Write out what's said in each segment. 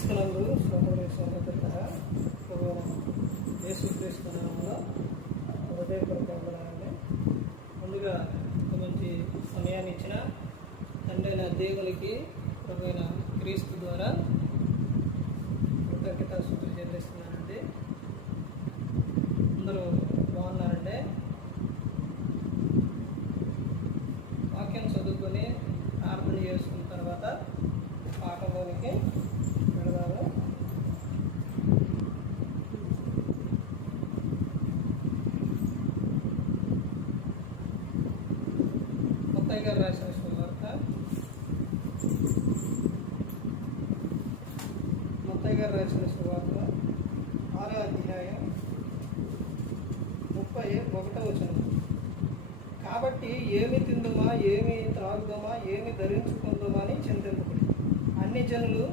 క్రీస్తునందు సోదరుని సోదరులారా, యేసుక్రీస్తు నామములో హృదయపూర్వక వందనాలండి. ముందుగా మంచి సమయాన్ని ఇచ్చిన తండ్రి అయిన దేవునికి ప్రభువైన క్రీస్తు ద్వారా కృతజ్ఞతాస్తుతులు చెల్లిస్తున్నానండి. అందరూ బాగున్నారండి. వాక్యం చదువుకొని ప్రార్థన చేసుకున్న తర్వాత పాఠంలోనికి వెళదాము. మత్తయి గారు రాసిన సువార్త, మత్తయి గారు రాసిన సువార్త 6వ అధ్యాయం 31వ వచనం. కాబట్టి ఏమి తిందుమా, ఏమి త్రాగుదామా, ఏమి ధరించుకుందామా అని చింతింపబడి అన్ని జనులు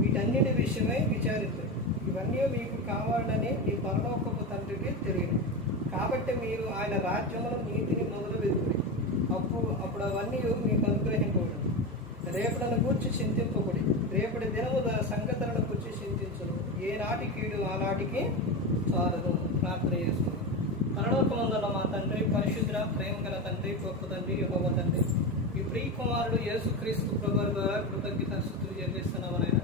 వీటన్నిటి విషయమై విచారిస్తారు. ఇవన్నీ మీకు కావాలని మీ పరలోకపు తండ్రికి తెలియదు. కాబట్టి మీరు ఆయన రాజ్యమును నీతిని మొదలు వెతుకుడి, అప్పుడు అవన్నీ మీకు అనుగ్రహింపబడి. రేపటిని కూర్చి చింతింపబడి రేపటి దినము సంగతులను కూర్చి చింతించరు. ఏ నాటి కీడు ఆనాటికి చాలదు. ప్రార్థన చేసుకుంటాం. పరలోకమందున్న మా తండ్రి, పరిశుద్ధ ప్రేమ గల తండ్రి, గొప్ప తండ్రి, యెహోవా తండ్రి, ఈ ప్రియ కుమారుడు యేసుక్రీస్తు ప్రభువు ద్వారా కృతజ్ఞతాస్తుతులు చెల్లిస్తున్నామనైనా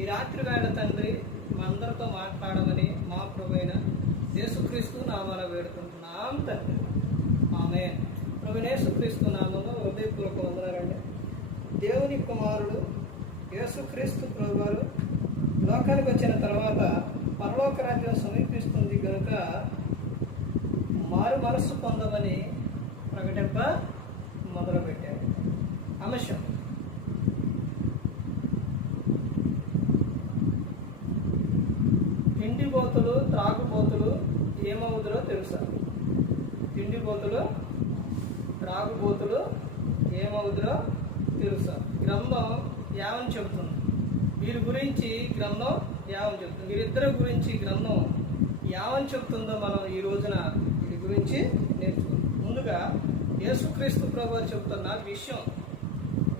ఈ రాత్రి వేళ తండ్రి మా అందరితో మాట్లాడమని మా ప్రభువైన యేసుక్రీస్తు నామాన వేడుకుంటున్నాం తండ్రి. ఆమేన్. ప్రభువైన యేసుక్రీస్తు నామములో హృదయపూర్వక వందనాలండి. దేవుని కుమారుడు యేసుక్రీస్తు ప్రభువారు లోకానికి వచ్చిన తర్వాత పరలోక రాజ్యం సమీపిస్తుంది కనుక మారు మనస్సు పొందమని ప్రకటింప మొదలుపెట్టాడు. అంశం తిండిబోతులు త్రాగుబోతులు ఏమవుతులో తెలుసా? తిండిబోతులు త్రాగుబోతులు ఏమవుతులో తెలుసా? గ్రంథం ఏమని చెబుతుంది? వీరి గురించి గ్రంథం ఏమని చెబుతుంది? వీరిద్దరి గురించి గ్రంథం ఏమని చెప్తుందో మనం ఈ రోజున వీరి గురించి నేర్చుకుందాం. ముందుగా యేసుక్రీస్తు ప్రభువారు చెబుతున్న విషయం.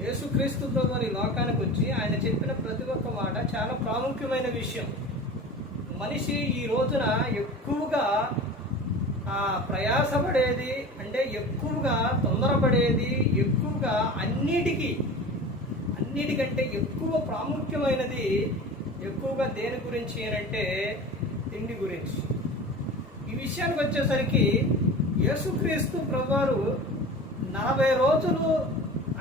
యేసుక్రీస్తు ప్రభువారు ఈ లోకానికి వచ్చి ఆయన చెప్పిన ప్రతి ఒక్క మాట చాలా ప్రాముఖ్యమైన విషయం. మనిషి ఈ రోజున ఎక్కువగా ప్రయాసపడేది, అంటే ఎక్కువగా తొందరపడేది, ఎక్కువగా అన్నిటికంటే ఎక్కువ ప్రాముఖ్యమైనది ఎక్కువగా దేని గురించి అంటే తిండి గురించి. ఈ విషయానికి వచ్చేసరికి యేసుక్రీస్తు ప్రభువారు 40 రోజులు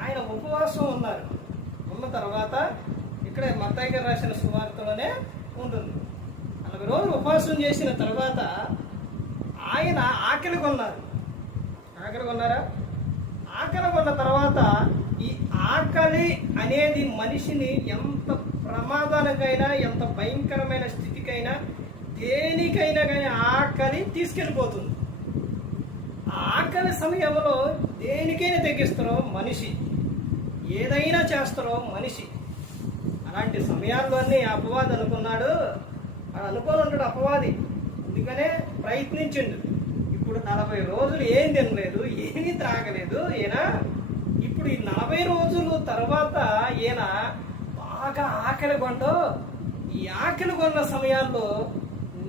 ఆయన ఉపవాసం ఉన్నారు. ఉన్న తర్వాత ఇక్కడే మత్తయి గారు రాసిన సువార్తలోనే ఉంటుంది. 40 రోజులు ఉపవాసం చేసిన తర్వాత ఆయన ఆకలి కొన్నారు. ఆకలి కొన్న తర్వాత ఈ ఆకలి అనేది మనిషిని ఎంత ప్రమాదానికైనా, ఎంత భయంకరమైన స్థితికైనా, దేనికైనా కానీ ఆకలి తీసుకెళ్ళిపోతుంది. ఆకలి సమయంలో దేనికైనా తెగిస్తారో మనిషి, ఏదైనా చేస్తారో మనిషి. అలాంటి సమయాల్లోనే అపవాది అనుకున్నాడు. అనుకోని ఉంటాడు అపవాది. అందుకనే ప్రయత్నించిండు. ఇప్పుడు 40 రోజులు ఏం తినలేదు, ఏమీ త్రాగలేదు ఈయన. ఇప్పుడు ఈ 40 రోజుల తర్వాత ఈయన బాగా ఆకలి కొంటూ, ఈ ఆకలి కొన్న సమయాల్లో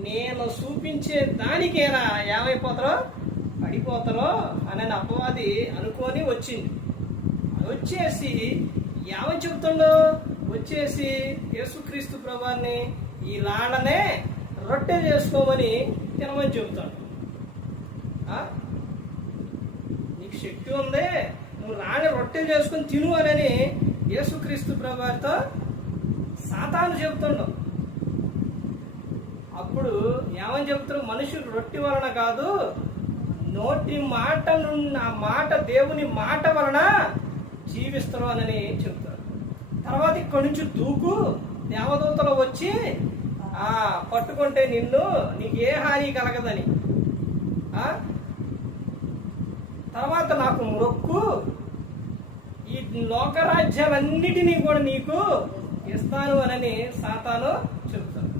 నేను చూపించే దానికేనా ఏమైపోతారో, పడిపోతారో అని అపవాది అనుకొని వచ్చింది. వచ్చేసి ఏమని చెబుతుండో, వచ్చేసి యేసుక్రీస్తు ప్రభువారిని ఈ లాడనే రొట్టె చేసుకోమని తినమని చెబుతాడు. నీకు శక్తి ఉంది, నువ్వు రాని రొట్టెలు చేసుకుని తిను అని యేసుక్రీస్తు ప్రభువారితో సాతాను చెబుతుండవు. అప్పుడు ఏమని చెబుతారు? మనుషులు రొట్టె వలన కాదు, నోటి మాట దేవుని మాట వలన జీవిస్తారు అని చెబుతారు. తర్వాత ఇక్కడి నుంచి దూకు, దేవదూతలు వచ్చి పట్టుకుంటే నీకు ఏ హాని కలగదని, తర్వాత నాకు మొక్కు, ఈ లోకరాజ్యాలన్నిటినీ కూడా నీకు ఇస్తాను అని సాతాను చెబుతాడు.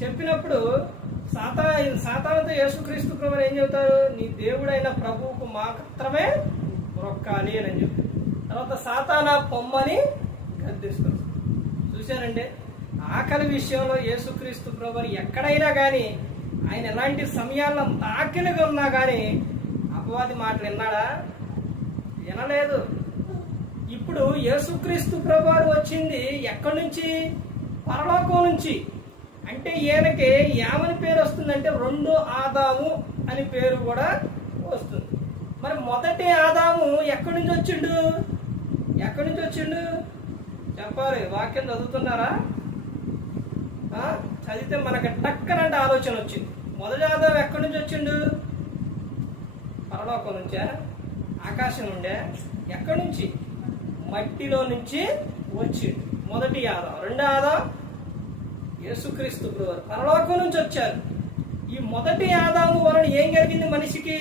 చెప్పినప్పుడు సాతానుతో యేసుక్రీస్తు ప్రభువు ఏం చెబుతారు? నీ దేవుడైన ప్రభువుకు మాత్రమే మొక్కాలి అని చెప్తారు. తర్వాత సాతానా పొమ్మని గద్దిస్తారు. చూశారండి, ఆకలి విషయంలో యేసుక్రీస్తు ప్రభువుని ఎక్కడైనా కానీ ఆయన ఎలాంటి సమయాల్లో ఆకలిగా ఉన్నా కానీ అపవాది మాటలు విన్నాడా? వినలేదు. ఇప్పుడు యేసుక్రీస్తు ప్రభువారు వచ్చింది ఎక్కడి నుంచి? పరలోకం నుంచి. అంటే ఈయనకి ఏమని పేరు వస్తుందంటే రెండో ఆదాము అని పేరు కూడా వస్తుంది. మరి మొదటి ఆదాము ఎక్కడి నుంచి వచ్చిండు? ఎక్కడి నుంచి వచ్చిండు చెప్పాలి. వాక్యం చదువుతున్నారా? చదివితే మనకి టక్కనంటే ఆలోచన వచ్చింది. మొదటి ఆదాము ఎక్కడి నుంచి వచ్చిండు? పరలోకం నుంచా? ఆకాశం నుండే? ఎక్కడి నుంచి? మట్టిలో నుంచి వచ్చిండు మొదటి ఆదాం. రెండో ఆదాం యేసుక్రీస్తు ప్రభువారు పరలోకం నుంచి వచ్చారు. ఈ మొదటి ఆదాము వలన ఏం కలిగింది? మనిషికి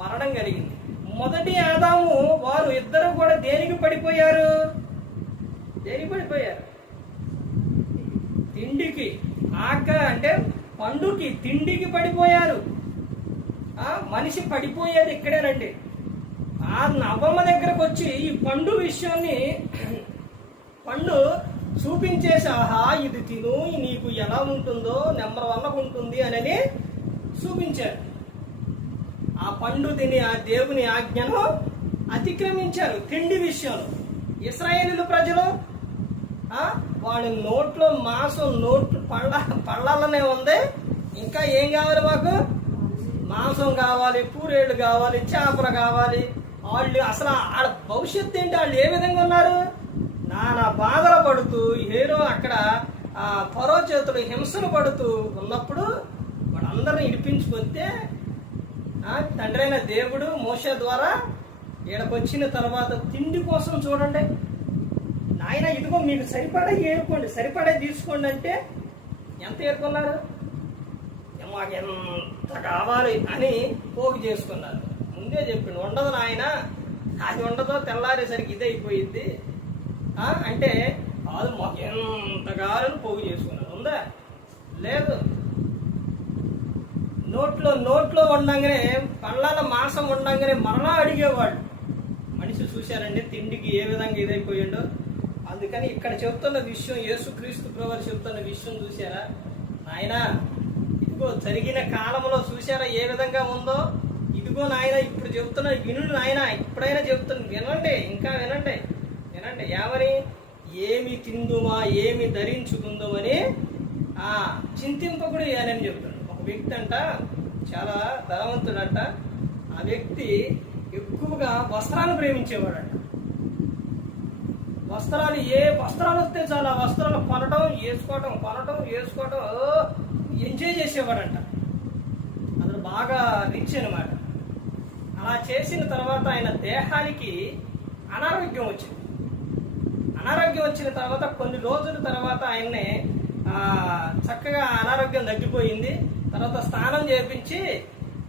మరణం కలిగింది. మొదటి ఆదాము వారు ఇద్దరు కూడా దేనికి పడిపోయారు? దేనికి పడిపోయారు? తిండికి. అంటే పండుకి, తిండికి పడిపోయారు. మనిషి పడిపోయేది ఇక్కడేనండి. ఆ నవ్వమ్మ దగ్గరకు వచ్చి ఈ పండు విషయాన్ని పండు చూపించేసి, ఆహా ఇది తిను, నీకు ఎలా ఉంటుందో నెంబర్ 1 ఉంటుంది అని చూపించారు. ఆ పండు తిని ఆ దేవుని ఆజ్ఞను అతిక్రమించారు తిండి విషయంలో. ఇశ్రాయేలు ప్రజలు వాడి నోట్లో మాంసం పళ్ళనే ఉంది. ఇంకా ఏం కావాలి? మాకు మాంసం కావాలి, పూరేళ్ళు కావాలి, చేపలు కావాలి. వాళ్ళు అసలు వాళ్ళ భవిష్యత్తు ఏంటి? వాళ్ళు ఏ విధంగా ఉన్నారు? నానా బాధలు పడుతూ ఏదో అక్కడ ఫరో చేతులు హింసలు పడుతూ ఉన్నప్పుడు వాళ్ళందరినీ ఇడిపించుకొస్తే తండ్రి అయిన దేవుడు మోషే ద్వారా ఈడకు వచ్చిన తర్వాత తిండి కోసం చూడండి, నాయన ఇదిగో మీకు సరిపడే ఏరుకోండి, సరిపడే తీసుకోండి అంటే ఎంత ఏరుకున్నారు? మాకు ఎంత కావాలి అని పోగు చేసుకున్నారు. ముందే చెప్పిండు, ఉండదు నాయన, అది ఉండదో తెల్లారేసరికి ఇదే అయిపోయింది అంటే అది మాకు ఎంత కావాలని పోగు చేసుకున్నారు. ఉందా? లేదు. నోట్లో ఉండంగానే పళ్ళాల మాంసం ఉండంగానే మరలా అడిగేవాడు. మనిషి చూశారండి తిండికి ఏ విధంగా ఇదైపోయిండో. అందుకని ఇక్కడ చెప్తున్న విషయం, యేసుక్రీస్తు ప్రభువు చెప్తున్న విషయం చూసారా? నాయన ఇదిగో జరిగిన కాలంలో చూసారా ఏ విధంగా ఉందో? ఇదిగో నాయన ఇప్పుడు చెప్తున్నా, వినుడు నాయన, ఇప్పుడైనా చెప్తున్నా, వినండి, ఇంకా వినండి. ఏమని? ఏమి తిందుమా, ఏమి ధరించుకుందామని చింతింపకుడు అని చెప్తున్నాడు. ఒక వ్యక్తి అంట చాలా ధనవంతుడంట. ఆ వ్యక్తి ఎక్కువగా వస్త్రాలు ప్రేమించేవాడంట. ఏ వస్త్రాలు వస్తే చాలా వస్త్రాలు కొనడం వేసుకోవడం ఎంజాయ్ చేసేవాడంట. అతను బాగా రిచ్ అనమాట. అలా చేసిన తర్వాత ఆయన దేహానికి అనారోగ్యం వచ్చింది. అనారోగ్యం వచ్చిన తర్వాత కొన్ని రోజుల తర్వాత ఆయన్ని చక్కగా అనారోగ్యం తగ్గిపోయింది. తర్వాత స్నానం చేపించి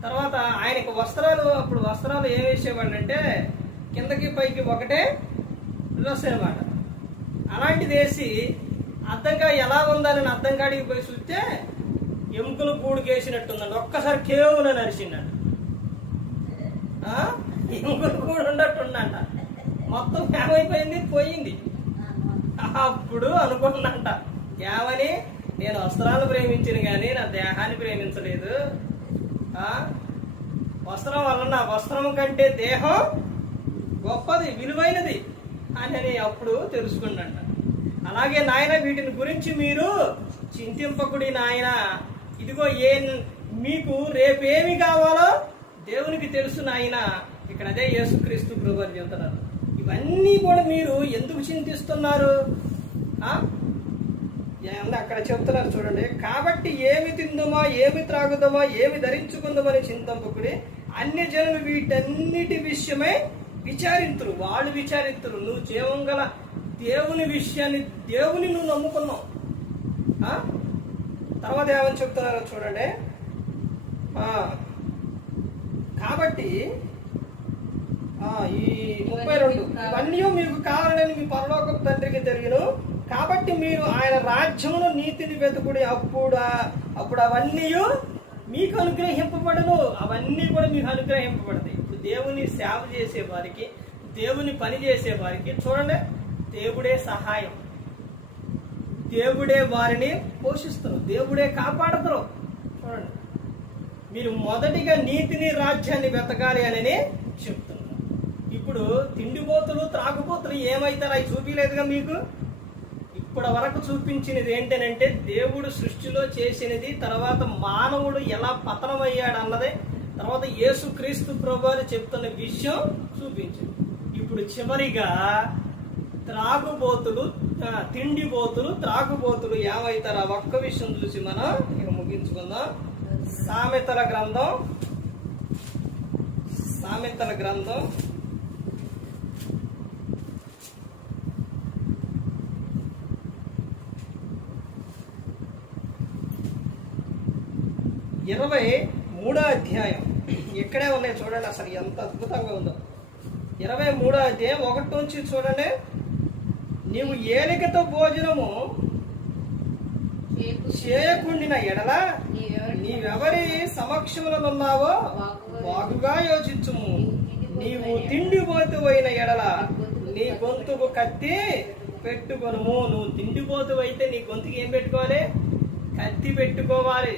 తర్వాత ఆయనకు అప్పుడు వస్త్రాలు ఏం వేసేవాడంటే కిందకి పైకి ఒకటే డ్రెస్ అనమాట. అలాంటిది వేసి అద్దంగా ఎలా ఉందని అద్దం కాడికి పోయి చూస్తే ఎముకలు గూడుకేసినట్టుందండి. ఒక్కసారి కేవున నరిచిందంట. ఎముకలు గూడు ఉన్నట్టుందంట. మొత్తం ఏమైపోయింది? పోయింది. అప్పుడు అనుకున్నంట, ఏమని? నేను వస్త్రాలు ప్రేమించిన కానీ నా దేహాన్ని ప్రేమించలేదు. వస్త్రం వలన వస్త్రం కంటే దేహం గొప్పది, విలువైనది అని అప్పుడు తెలుసుకున్నంట. అలాగే నాయన వీటిని గురించి మీరు చింతింపకుడి నాయన, ఇదిగో మీకు రేపేమి కావాలో దేవునికి తెలుసు నాయన. ఇక్కడ అదే యేసుక్రీస్తు ప్రభువు చెబుతున్నారు. ఇవన్నీ కూడా మీరు ఎందుకు చింతిస్తున్నారు? అక్కడ చెప్తున్నారు చూడండి. కాబట్టి ఏమి తిందుమా, ఏమి త్రాగుదామా, ఏమి ధరించుకుందామని చింతింపకుడి. అన్య జనులు వీటన్నిటి విషయమై విచారింతురు. వాళ్ళు విచారిస్తురు. నువ్వు జీవం గల దేవుని విషయాన్ని, దేవుని నువ్వు నమ్ముకున్నావు. తర్వాత ఏమని చెప్తున్నారో చూడండి. కాబట్టి ఈ 32 ఇవన్నీ మీకు కావాలని మీ పరలోకపు తండ్రికి తెలియను. కాబట్టి మీరు ఆయన రాజ్యమును నీతిని వెతుకుడి, అప్పుడు అవన్నీ మీకు అనుగ్రహింపబడను. అవన్నీ కూడా మీకు అనుగ్రహింపబడతాయి. ఇప్పుడు దేవుని సేవ చేసే వారికి, దేవుని పని చేసే వారికి చూడండి, దేవుడే సహాయం. దేవుడే వారిని పోషిస్తారు, దేవుడే కాపాడుతారు. చూడండి, మీరు మొదటిగా నీతిని రాజ్యాన్ని వెతకాలి అని చెప్తున్నారు. ఇప్పుడు తిండిపోతులు త్రాగుపోతులు ఏమైతారు అవి చూపించలేదుగా మీకు. ఇప్పటి వరకు చూపించినది ఏంటనంటే దేవుడు సృష్టిలో చేసినది, తర్వాత మానవుడు ఎలా పతనమయ్యాడు అన్నదే, తర్వాత యేసుక్రీస్తు ప్రభువారు చెప్తున్న విషయం చూపించింది. ఇప్పుడు చివరిగా త్రాగుబోతులు, తిండిపోతులు, త్రాగుబోతులు ఏమైతారు ఆ ఒక్క విషయం చూసి మనం ఇక ముగించుకుందాం. సామెతల గ్రంథం 23వ అధ్యాయం. ఇక్కడే ఉన్నాయి చూడండి, అసలు ఎంత అద్భుతంగా ఉందో. 23వ అధ్యాయం 1 నుంచి చూడండి. నీవు ఏలికతో భోజనము చేయకుండిన ఎడల నీవెవరి సమక్షములనున్నావో బాగుగా యోచించుము. నీవు తిండిపోతువైన ఎడల నీ గొంతుకు కత్తి పెట్టుకొనుము. నువ్వు తిండిపోతు అయితే నీ గొంతుకి ఏం పెట్టుకోవాలి? కత్తి పెట్టుకోవాలి.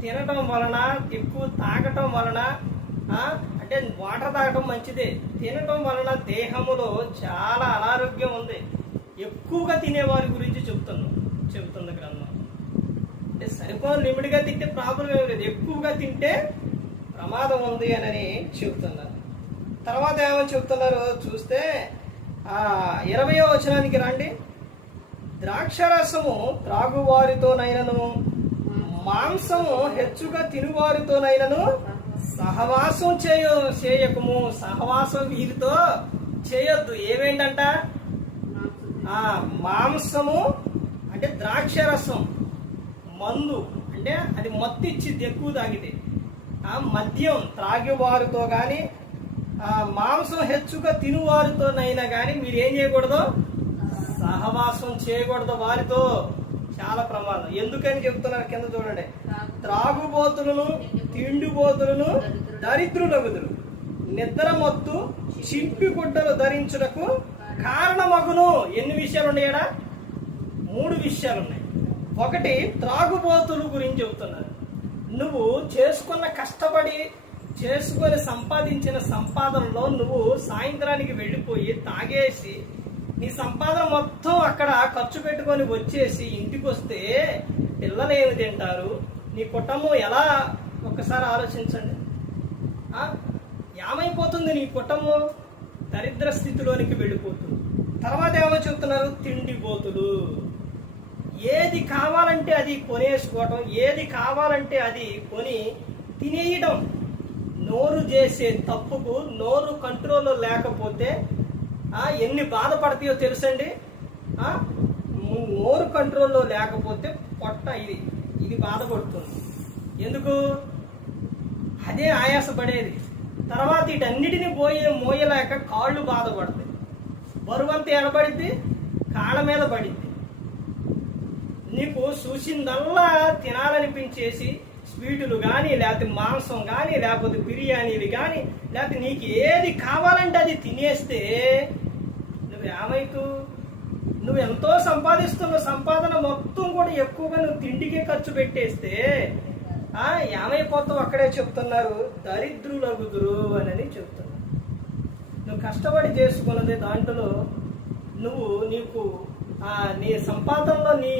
తినటం వలన, ఎక్కువ తాగటం వలన, అంటే వాటర్ తాగటం మంచిదే, తినటం వలన దేహములో చాలా అనారోగ్యం ఉంది. ఎక్కువగా తినేవారి గురించి చెబుతుంది గ్రంథం. అంటే సరిపోని లిమిట్గా తింటే ప్రాబ్లం ఏం లేదు, ఎక్కువగా తింటే ప్రమాదం ఉంది అని చెబుతున్నారు. తర్వాత ఏమని చెప్తున్నారు చూస్తే 20వ వచనానికి రండి. ద్రాక్షరసము త్రాగువారితోనైనను మాంసము హెచ్చుగా తినువారితోనైనను సహవాసం చేయకము. సహవాసం వీరితో చేయొద్దు. ఏమేంటంట? మాంసము అంటే ద్రాక్షరసం, మందు అంటే అది మత్తిచ్చిద్ది ఎక్కువ తాగితే. మద్యం త్రాగేవారితో కానీ, మాంసం హెచ్చుగా తినువారితోనైనా కానీ మీరు ఏం చేయకూడదు? సహవాసం చేయకూడదు వారితో. చాలా ప్రమాదం. ఎందుకని చెప్తున్నారు కింద చూడండి. త్రాగుబోతులను, తిండిపోతులను, దరిద్రులగుదురు, నిద్ర మత్తు చింపి గుడ్డలు ధరించుటకు కారణమగును. ఎన్ని విషయాలు ఉన్నాయడా? 3 విషయాలు ఉన్నాయి. ఒకటి, త్రాగుబోతులు గురించి చెబుతున్నారు. నువ్వు కష్టపడి చేసుకొని సంపాదించిన సంపాదనలో నువ్వు సాయంత్రానికి వెళ్ళిపోయి తాగేసి నీ సంపాదన మొత్తం అక్కడ ఖర్చు పెట్టుకొని వచ్చేసి ఇంటికి వస్తే పిల్లలు ఏమి తింటారు? నీ కుటుంబం ఎలా? ఒక్కసారి ఆలోచించండి. ఏమైపోతుంది నీ కుటుంబం? దరిద్ర స్థితిలోనికి వెళ్ళిపోతుంది. తర్వాత ఏమో చెప్తున్నారు? తిండిపోతులు. ఏది కావాలంటే అది కొనేసుకోవటం, ఏది కావాలంటే అది కొని తినేయడం. నోరు చేసే తప్పుకు నోరు కంట్రోల్లో లేకపోతే ఎన్ని బాధపడతాయో తెలుసండి. నోరు కంట్రోల్లో లేకపోతే పొట్ట ఇది బాధపడుతుంది. ఎందుకు? అదే ఆయాసపడేది. తర్వాత వీటన్నిటిని మోయలేక కాళ్ళు బాధపడతాయి. బరువంతా ఎడబడిద్ది, కాళ్ళ మీద పడిద్ది. నీకు చూసిందల్లా తినాలనిపించేసి స్వీటులు కానీ, లేకపోతే మాంసం కానీ, లేకపోతే బిర్యానీలు కానీ, లేకపోతే నీకు ఏది కావాలంటే అది తినేస్తే నువ్వేమైతూ? నువ్వు ఎంతో సంపాదిస్తున్న సంపాదన మొత్తం కూడా ఎక్కువగా నువ్వు తిండికే ఖర్చు పెట్టేస్తే ఏమైపోతావు? అక్కడే చెప్తున్నారు, దరిద్రులగుదురు అని చెప్తున్నారు. నువ్వు కష్టపడి చేసుకున్నది దాంట్లో నీకు నీ సంపాదనలో నీ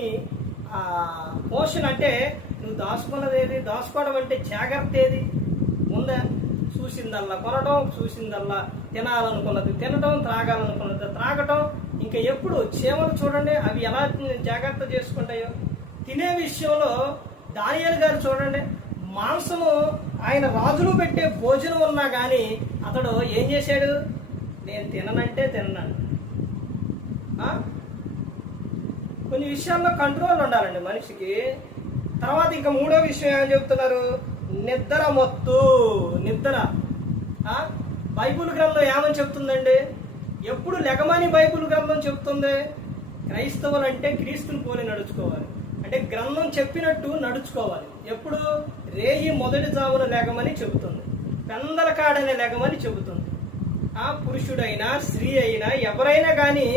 పోషణ అంటే నువ్వు దాచుకున్నది ఏది? దాచుకోవడం అంటే జాగ్రత్త ఏది ఉందా? చూసిందల్లా కొనడం, చూసిందల్లా తినాలనుకున్నది తినడం, త్రాగాలనుకున్నది త్రాగటం. ఇంకా ఎప్పుడు చీమలు చూడండి అవి ఎలా జాగ్రత్త చేసుకుంటాయో. తినే విషయంలో దానియేలు గారు చూడండి, మాంసము ఆయన రాజులు పెట్టే భోజనం ఉన్నా కానీ అతడు ఏం చేశాడు? నేను తిననంటే తిన్నాను. కొన్ని విషయాల్లో కంట్రోల్ ఉండాలండి మనిషికి. తర్వాత ఇంకా 3వ విషయం ఏమని చెప్తున్నారు? నిద్ర మత్తు. నిద్ర బైబుల్ గ్రంథం ఏమని చెప్తుందండి? ఎప్పుడు లెగమని బైబుల్ గ్రంథం చెప్తుంది? క్రైస్తవులు అంటే క్రీస్తుని పోలి నడుచుకోవాలి, అంటే గ్రంథం చెప్పినట్టు నడుచుకోవాలి. ఎప్పుడు? రేయి మొదటి జామున లెగమని చెబుతుంది, పెందల కాడనే లెగమని చెబుతుంది. పురుషుడైనా స్త్రీ అయినా ఎవరైనా కానీ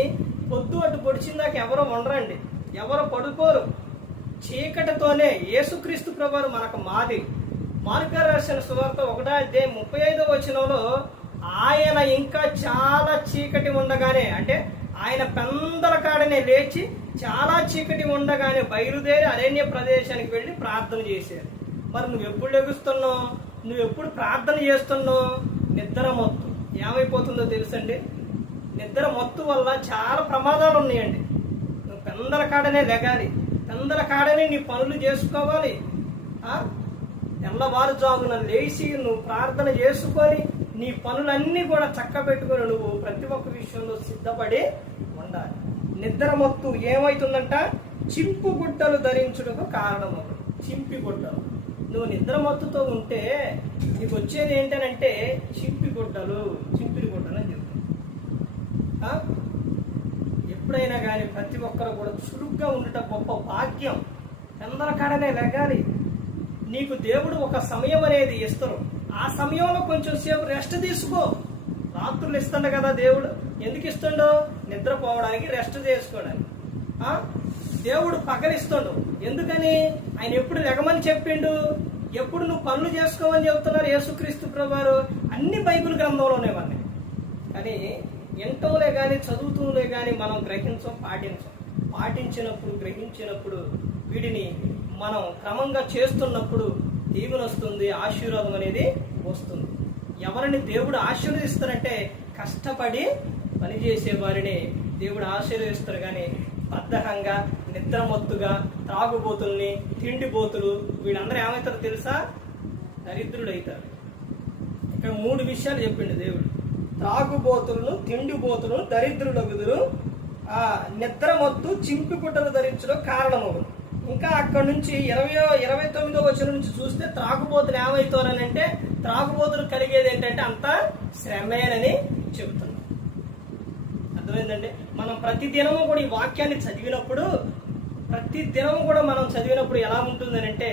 పొద్దు అటు పొడిచిందాక ఎవరో ఉండరండి. ఎవరు పడుకోరు. చీకటితోనే యేసుక్రీస్తు ప్రభువారు మనకు మాది. మార్కు రాసిన సువార్త 1:35 ఆయన ఇంకా చాలా చీకటి ఉండగానే, అంటే ఆయన పెందల కాడనే లేచి చాలా చీకటి ఉండగానే బయలుదేరి అరణ్య ప్రదేశానికి వెళ్ళి ప్రార్థన చేశారు. మరి నువ్వు ఎప్పుడు లెగుస్తున్నావు? నువ్వు ఎప్పుడు ప్రార్థన చేస్తున్నావు? నిద్ర మత్తు ఏమైపోతుందో తెలుసండి. నిద్ర మత్తు వల్ల చాలా ప్రమాదాలు ఉన్నాయండి. నువ్వు పెందల కాడనే లెగాలి, పెందల కాడనే నీ పనులు చేసుకోవాలి. తెల్లవారుజామున లేచి నువ్వు ప్రార్థన చేసుకొని నీ పనులన్నీ కూడా చక్కబెట్టుకొని నువ్వు ప్రతి ఒక్క విషయంలో సిద్ధపడి ఉండాలి. నిద్ర మత్తు ఏమవుతుందంట? చింపు గుడ్డలు ధరించుటకు కారణము. చింపి గుడ్డలు. నువ్వు నిద్ర మత్తుతో ఉంటే నీకు వచ్చేది ఏంటనంటే చింపిరి గుడ్డలు అని చెప్తాను. ఎప్పుడైనా కానీ ప్రతి ఒక్కరు కూడా చురుగ్గా ఉండటం గొప్ప భాగ్యం. అందరి కాడనే లెగాలి. నీకు దేవుడు ఒక సమయం అనేది ఇస్తారు. ఆ సమయంలో కొంచెం సేపు రెస్ట్ తీసుకో. రాత్రులు ఇస్తుండ కదా దేవుడు. ఎందుకు ఇస్తుండో? నిద్రపోవడానికి, రెస్ట్ చేసుకోవడానికి. దేవుడు పగలిస్తుండు. ఎందుకని? ఆయన ఎప్పుడు లెగమని చెప్పిండు, ఎప్పుడు నువ్వు పనులు చేసుకోమని చెప్తున్నారు యేసుక్రీస్తు ప్రభువారు. అన్ని బైబిల్ గ్రంథంలోనే ఉన్నాయి. కానీ ఎంటోలే కానీ చదువుతూలే కానీ మనం పాటించినప్పుడు గ్రహించినప్పుడు వీటిని మనం క్రమంగా చేస్తున్నప్పుడు దీవెన వస్తుంది, ఆశీర్వాదం అనేది వస్తుంది. ఎవరిని దేవుడు ఆశీర్వదిస్తారంటే కష్టపడి పనిచేసే వారిని దేవుడు ఆశీర్వదిస్తారు. కానీ బద్ధకంగా, నిద్రమత్తుగా, త్రాగుబోతుల్ని, తిండిబోతులు వీళ్ళందరూ ఏమవుతారో తెలుసా? దరిద్రుడు అవుతారు. ఇక్కడ 3 విషయాలు చెప్పిండు దేవుడు. త్రాగుబోతులను, తిండిబోతులను దరిద్రులగుదురు, నిద్రమత్తు చింపి గుడ్డలు ధరించడం కారణమగును. ఇంకా అక్కడ నుంచి 29వ నుంచి చూస్తే త్రాగుబోతులు ఏమవుతారని అంటే, త్రాగుబోతులు కలిగేది ఏంటంటే అంత శ్రమేనని చెబుతున్నాం. అర్థమైందండి? మనం ప్రతి దినము కూడా ఈ వాక్యాన్ని చదివినప్పుడు ఎలా ఉంటుందని అంటే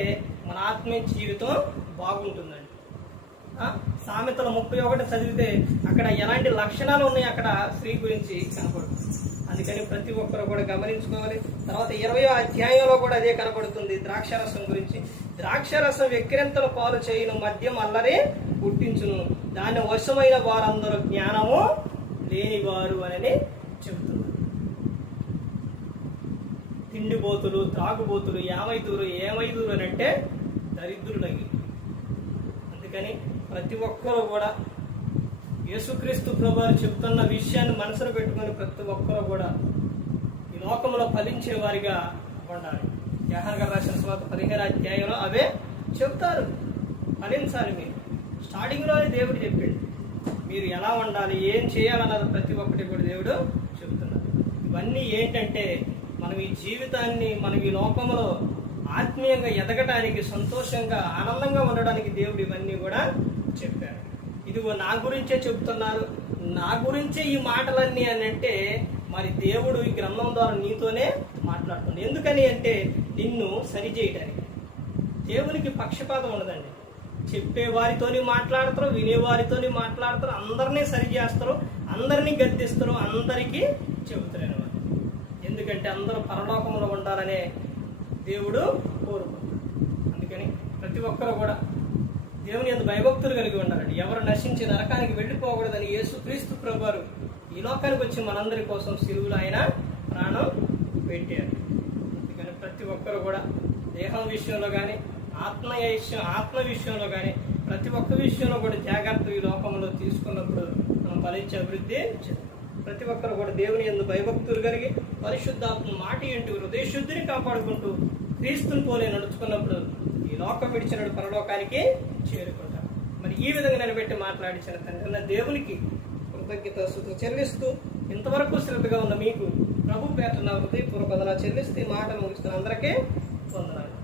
మన ఆత్మీయ జీవితం బాగుంటుందండి. సామెతలు 31 చదివితే అక్కడ ఎలాంటి లక్షణాలు ఉన్నాయి అక్కడ స్త్రీ గురించి కనపడుతుంది. అందుకని ప్రతి ఒక్కరు కూడా గమనించుకోవాలి. తర్వాత 20వ అధ్యాయంలో కూడా అదే కనపడుతుంది ద్రాక్షారసం గురించి. ద్రాక్షారసం వెక్కిరింతల పాలు చేయును, మద్యం అల్లరి పుట్టించును, దాన్ని వశమైన వారందరూ జ్ఞానము లేనివారు అని చెబుతున్నారు. తిండిబోతులు, త్రాగుబోతులు ఏమైదురు అని అంటే దరిద్రులకి. అందుకని ప్రతి ఒక్కరూ కూడా యేసుక్రీస్తు ప్రభువారు చెప్తున్న విషయాన్ని మనసులో పెట్టుకొని ప్రతి ఒక్కరూ కూడా ఈ లోకంలో ఫలించే వారిగా ఉండాలి. యోహాను గారు రాసిన సువార్త 15వ అధ్యాయంలో అవే చెప్తారు. ఫలించాలి. మీరు స్టార్టింగ్లోనే దేవుడు చెప్పిండు మీరు ఎలా ఉండాలి, ఏం చేయాలన్నది ప్రతి ఒక్కటి కూడా దేవుడు చెప్తున్నారు. ఇవన్నీ ఏంటంటే మనం ఈ జీవితాన్ని, మనం ఈ లోకంలో ఆత్మీయంగా ఎదగటానికి, సంతోషంగా, ఆనందంగా ఉండడానికి దేవుడు ఇవన్నీ కూడా చెప్పారు. ఇదిగో నా గురించే చెప్తున్నారు, నా గురించే ఈ మాటలన్నీ అని అంటే మరి దేవుడు ఈ గ్రంథం ద్వారా నీతోనే మాట్లాడుతుంది. ఎందుకని అంటే నిన్ను సరిచేయటానికి. దేవునికి పక్షపాతం ఉండదండి. చెప్పే వారితోని మాట్లాడతారు, వినేవారితోని మాట్లాడతారు, అందరినీ సరి చేస్తారు, అందరినీ గద్దిస్తారు, అందరికీ చెబుతారు. ఎందుకంటే అందరూ పరలోకంలో ఉండాలనే దేవుడు కోరుకుంటాడు. అందుకని ప్రతి ఒక్కరు కూడా దేవుని యందు భయభక్తులు కలిగి ఉండాలండి. ఎవరు నశించి నరకానికి వెళ్ళిపోకూడదని యేసుక్రీస్తు ప్రభువారు ఈ లోకానికి వచ్చి మనందరి కోసం సిలువలో ఆయన ప్రాణం పెట్టారు. అందుకని ప్రతి ఒక్కరు కూడా దేహం విషయంలో కానీ, ఆత్మ విషయంలో కానీ ప్రతి ఒక్క విషయంలో కూడా జాగ్రత్త ఈ లోకంలో తీసుకున్నప్పుడు మనం ఫలించే అభివృద్ధి చెందుతాం. ప్రతి ఒక్కరు కూడా దేవుని యందు భయభక్తులు కలిగి పరిశుద్ధాత్మ మాట ఇంటూ హృదయ శుద్ధిని కాపాడుకుంటూ క్రీస్తుని పోలే నడుచుకున్నప్పుడు ఈ లోకం విడిచిన పరలోకానికి చేరుకుంటారు. మరి ఈ విధంగా నిలబెట్టి మాట్లాడించిన తండ్రి దేవునికి కృతజ్ఞతాస్తుతులు చెల్లిస్తూ ఇంతవరకు శ్రద్ధగా ఉన్న మీకు ప్రభు పేట నా హృదయపూర్వక వందనాలు చెల్లిస్తూ ఈ మాట ముగిస్తున్న అందరికీ వందనాలు.